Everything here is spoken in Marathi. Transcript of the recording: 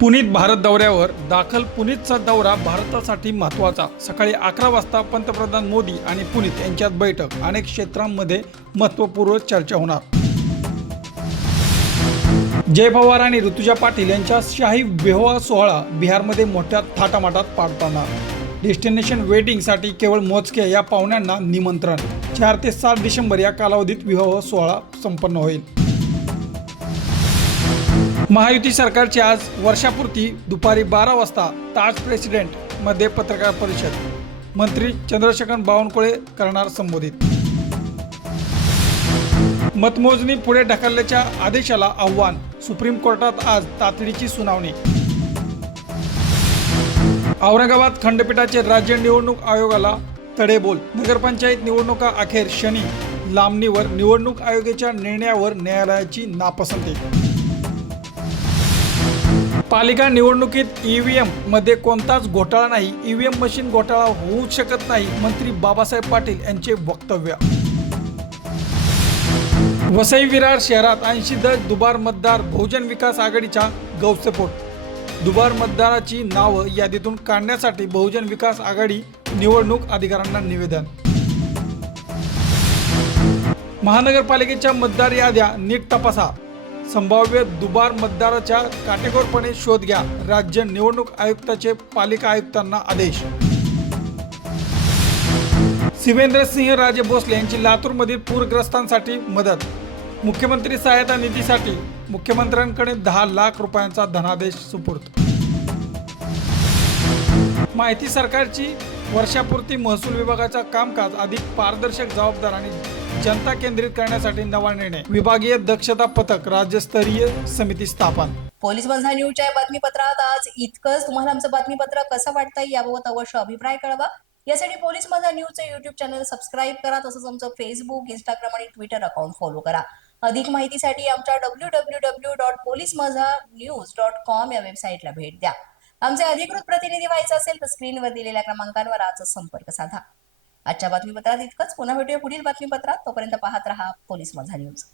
पुनीत भारत दौऱ्यावर दाखल. पुनीतचा दौरा भारतासाठी महत्त्वाचा. सकाळी 11 वाजता पंतप्रधान मोदी आणि पुनीत यांच्यात बैठक. अनेक क्षेत्रांमध्ये महत्त्वपूर्ण चर्चा होणार. जय पवार आणि ऋतुजा पाटील यांचा शाही विवाह सोहळा बिहारमध्ये मोठ्या थाटामाटात पार पडणार. डेस्टिनेशन वेडिंगसाठी केवळ मोजके या पाहुण्यांना निमंत्रण. 4 ते 7 डिसेंबर या कालावधीत विवाह सोहळा संपन्न होईल. महायुती सरकारची आज वर्षापूर्ती दुपारी 12 वाजता ताज प्रेसिडेंट मध्ये पत्रकार परिषद. मंत्री चंद्रशेखर बावनकुळे करणार संबोधित. मतमोजणी पुढे ढकलल्याच्या आदेशाला आव्हान. सुप्रीम कोर्टात आज तातडीची सुनावणी. औरंगाबाद खंडपीठाचे राज्य निवडणूक आयोगाला तडेबोल. नगरपंचायत निवडणुका अखेर शनी. लांबणीवर निवडणूक आयोगाच्या निर्णयावर न्यायालयाची नापसंती. पालिका निवडणुकीत ईव्हीएम मध्ये कोणताच घोटाळा नाही. ईव्हीएम मशीन घोटाळा होऊ शकत नाही. मंत्री बाबासाहेब पाटील यांचे वक्तव्य. वसई विरार शहरात 80 दुबार मतदार. बहुजन विकास आघाडीच्या गौस्फोट. दुबार मतदाराची नावं यादीतून काढण्यासाठी बहुजन विकास आघाडी निवडणूक अधिकाऱ्यांना निवेदन. महानगरपालिकेच्या मतदार याद्या नीट तपासा. संभाव्य दुबार मतदाराच्या काटेकोरपणे शोध घ्या. राज्य निवडणूक आयुक्ताचे पालिका आयुक्तांना आदेश. शिवेंद्रसिंह राजे भोसले यांची लातूरमधील पूरग्रस्तांसाठी मदत. मुख्यमंत्री सहायता निधीसाठी मुख्यमंत्र्यांकडे 10 लाख रुपयांचा धनादेश सुपूर्द. माहिती सरकारची वर्षापूर्ती महसूल विभागाचा कामकाज अधिक पारदर्शक, जबाबदार आणि जनता केंद्रित करण्यासाठी नवा निर्णय. विभागीय दक्षता पथक, राज्यस्तरीय समिती स्थापन. पोलीस माझा न्यूजच्या बातमीपत्रात आज इतकंच. तुम्हाला आमचं बातमीपत्र कसं वाटतंय याबाबत अवश्य अभिप्राय कळवा. यासाठी पोलीस माझा न्यूजचं युट्यूब चॅनल सबस्क्राईब करा. तसंच आमचं फेसबुक, इंस्टाग्राम आणि ट्विटर अकाउंट फॉलो करा. अधिक माहितीसाठी आमच्या www.policemazhanews.com या वेबसाईटला भेट द्या. आमचे अधिकृत प्रतिनिधी व्हायचं असेल तर स्क्रीनवर दिलेल्या क्रमांकांवर आजच संपर्क साधा. आजच्या बातमीपत्रात इतकंच. पुन्हा भेटूया पुढील बातमीपत्रात. तोपर्यंत पाहत रहा पोलीस माझा न्यूज.